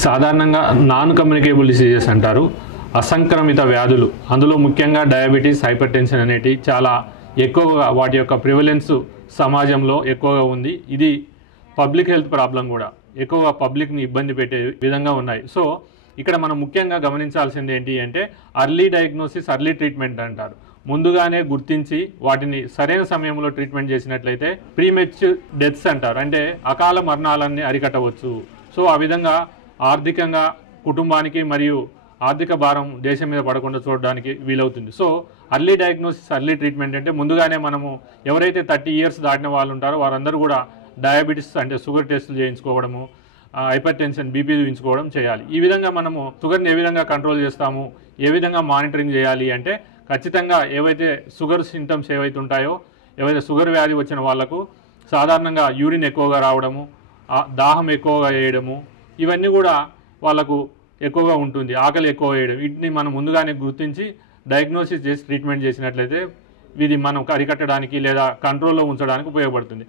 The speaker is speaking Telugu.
సాధారణంగా నాన్ కమ్యూనికేబుల్ డిసీజెస్ అంటారు. అసంక్రమిత వ్యాధులు, అందులో ముఖ్యంగా డయాబెటీస్, హైపర్టెన్షన్ అనేటివి చాలా ఎక్కువగా వాటి యొక్క ప్రివలెన్స్ సమాజంలో ఎక్కువగా ఉంది. ఇది పబ్లిక్ హెల్త్ ప్రాబ్లం కూడా, ఎక్కువగా పబ్లిక్ని ఇబ్బంది పెట్టే విధంగా ఉన్నాయి. సో ఇక్కడ మనం ముఖ్యంగా గమనించాల్సింది ఏంటి అంటే అర్లీ డయాగ్నోసిస్, అర్లీ ట్రీట్మెంట్ అంటారు. ముందుగానే గుర్తించి వాటిని సరైన సమయంలో ట్రీట్మెంట్ చేసినట్లయితే ప్రీమెచ్యూర్ డెత్స్ అంటారు, అంటే అకాల మరణాలన్నీ అరికట్టవచ్చు. సో ఆ విధంగా ఆర్థికంగా కుటుంబానికి మరియు ఆర్థిక భారం దేశం మీద పడకుండా చూడడానికి వీలవుతుంది. So early diagnosis, early treatment అంటే ముందుగానే మనము ఎవరైతే 30 years దాటిన వాళ్ళు ఉంటారో వారందరూ కూడా డయాబెటీస్ అంటే షుగర్ టెస్టులు చేయించుకోవడము, హైపర్ టెన్షన్, బీపీ చూపించుకోవడం చేయాలి. ఈ విధంగా మనము షుగర్ని ఏ విధంగా కంట్రోల్ చేస్తాము, ఏ విధంగా మానిటరింగ్ చేయాలి అంటే ఖచ్చితంగా ఏవైతే షుగర్ సింటమ్స్ ఏవైతే ఉంటాయో, ఏవైతే షుగర్ వ్యాధి వచ్చిన వాళ్ళకు సాధారణంగా యూరిన్ ఎక్కువగా రావడము, దాహం ఎక్కువగా వేయడము, ఇవన్నీ కూడా వాళ్ళకు ఎక్కువగా ఉంటుంది. ఆకలి ఎక్కువ వేయడం, వీటిని మనం ముందుగానే గుర్తించి డయాగ్నోసిస్ చేసి ట్రీట్మెంట్ చేసినట్లయితే ఇది మనం అరికట్టడానికి లేదా కంట్రోల్లో ఉంచడానికి ఉపయోగపడుతుంది.